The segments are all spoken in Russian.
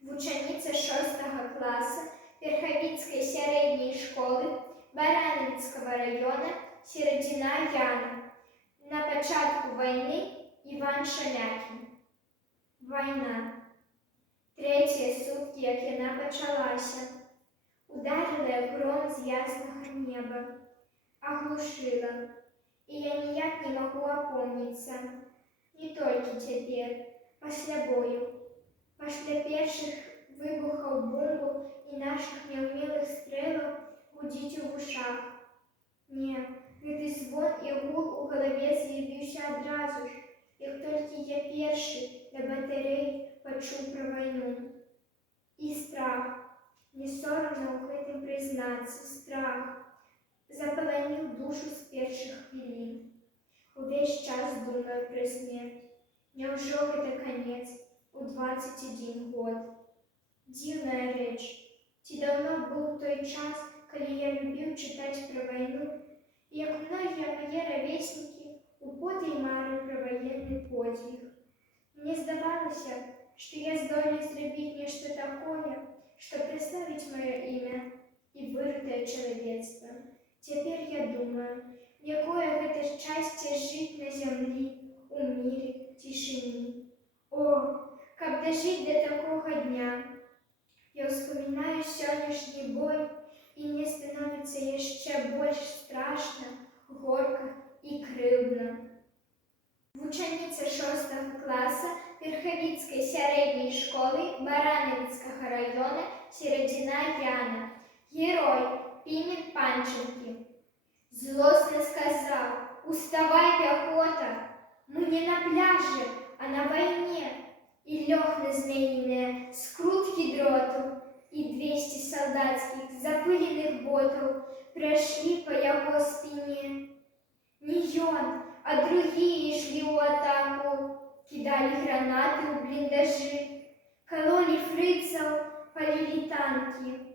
вучениця 6 класу Верховицької середньої школи Барановицького району Сіродіна Яна. На початку війни Іван Шалякін. Війна. Треті сутки, як вона почалася. Ударили гром з ясного неба, оглушила, и я ніяк не могу опомниться. Не только теперь, після бою, після перших вибухів бомбу і наших неумілих стрелів гудіть у ушах. Ні, гэтый звон і гул у голові з'явився одразу ж, як тільки я перший на батареї почув про війну. І страх. Не соромно у гэтым признацца, страх заполонил душу з перших хвилин. Увесь час думаю про смерть. Няўжо гэта канец у 21 год? Дзіўная рэч. Ці даўно быў той час, калі я любіў чытаць пра вайну, і як многія мае равеснікі у потай мары пра ваенны подзвіг. Мне здавалася, што я здолею зрабіць нешта такое, што праславіць маё імя і вырытае чалавецтва. Цяпер я думаю, якое гэта каб дажыць да такога дня. Я ўспамінаю сённяшні бой, і мне становіцца яшчэ больш страшна, горка і крыўдна. Вучаніца 6 класа Верховицкой средней школы Барановицкого района Середина Яна. Герой Пимен Панченки. Злостно сказал, уставай, пехота, мы не на пляже, а на войне. И лег на змеиные скрутки дроту, и 200 солдатских запыленных ботов прошли по его спине. Не он, а другие шли в атаку, кидали гранаты у блиндажи, кололи фрицев, полили танки.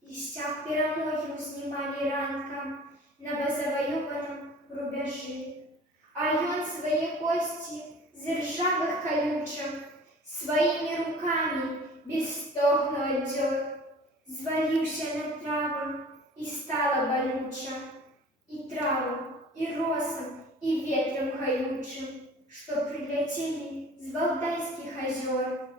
И стяг перемоги снимали ранком на завоеванном рубежи. А он свои кости з ржавых колючек своими руками бесстогно отдер, звалився на траву, и стало болюче, и траву, и росом, и ветром колючим, что прилетели с Валдайских озер.